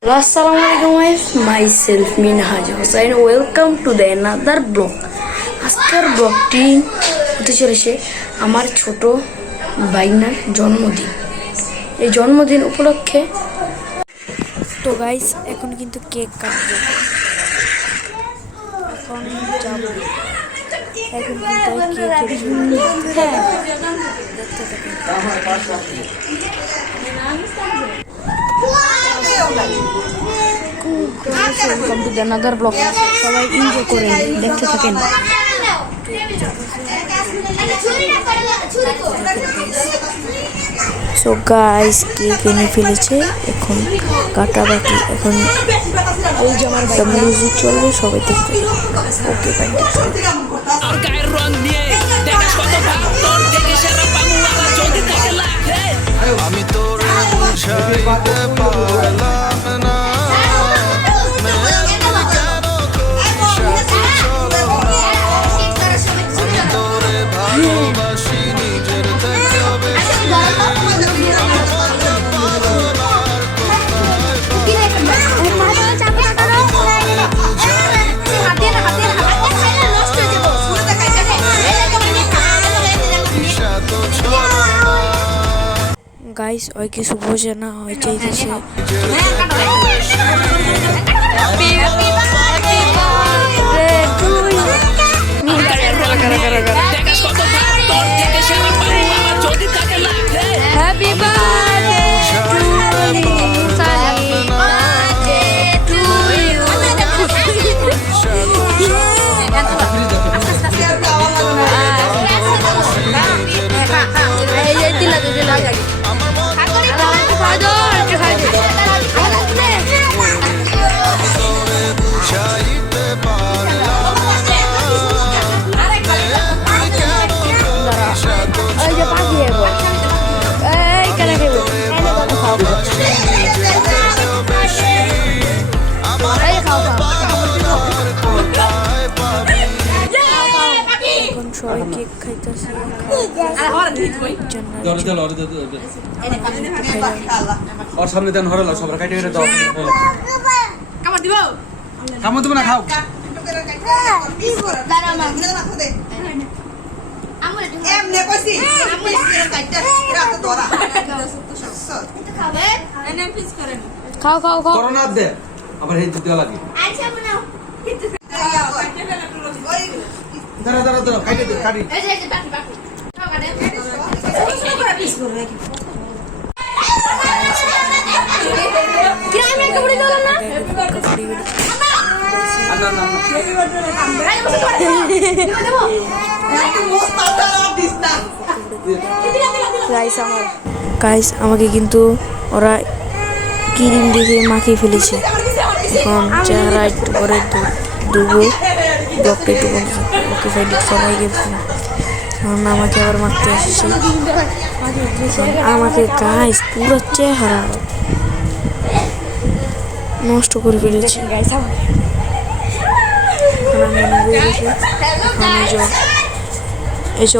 Assalamualaikum guys, myself Minhaj Hossain. Welcome to the another blog. আজকের ব্লগটি হতে চলেছে আমার ছোট বাইনার জন্মদিন। এই জন্মদিন উপলক্ষে তো গাইস এখন কিন্তু কেক কাটবো। এখন যাব এখন কিন্তু কেকের দেখতে থাকুন। Welcome to the another vlog. সবাই এনজয় করেন, দেখতে থাকেন। সো গাইস কেক এনে ফেলেছে, এখন কাটা বাকি। এখন ওই যে আমার মিউজিক চলবে, সবাই দেখতে ওকে বাই। আর গায়ের রং নিয়ে দেখাস কত ভাব তোর দেখে সারা বাংলা যদি থাকে লাগে আমি তোর বুঝাইতে পারলাম না গাইস ওই কিছু বোঝে না, হয় চাইতেছে সবাই কেক খাইতেছে। और सामने देन हरला सब काटे रे दाও কামড় দিব কামড় দিব না খাও দাঁড়া মা রাখো দে আমরে এমনে কইছি আমরে কাটটা রাত ধরা এটা খাবে এনে পিস করেন খাও খাও খাও করোনা দে আবার এই দিতে লাগে আচ্ছা বানাও দাঁড়া দাঁড়া দাঁড়া কাটে দে কাটি এই যে বাকি বাকি খাও কাটে পিস করে রাখি গ্রামে কবড়ি দাও না না না গাইস আমাকে কিন্তু ওরা ক্রিম দিয়ে মাখিয়ে ফেলেছে। এখন চেহারা একটু করে দুবো ব্লগটা একটু ওকে ফাইল সবাই গেছে। এখন আমাকে আবার মাখতে এসেছে, আমাকে গাইস পুরো চেহারা নষ্ট করে ফেলেছে। এই যে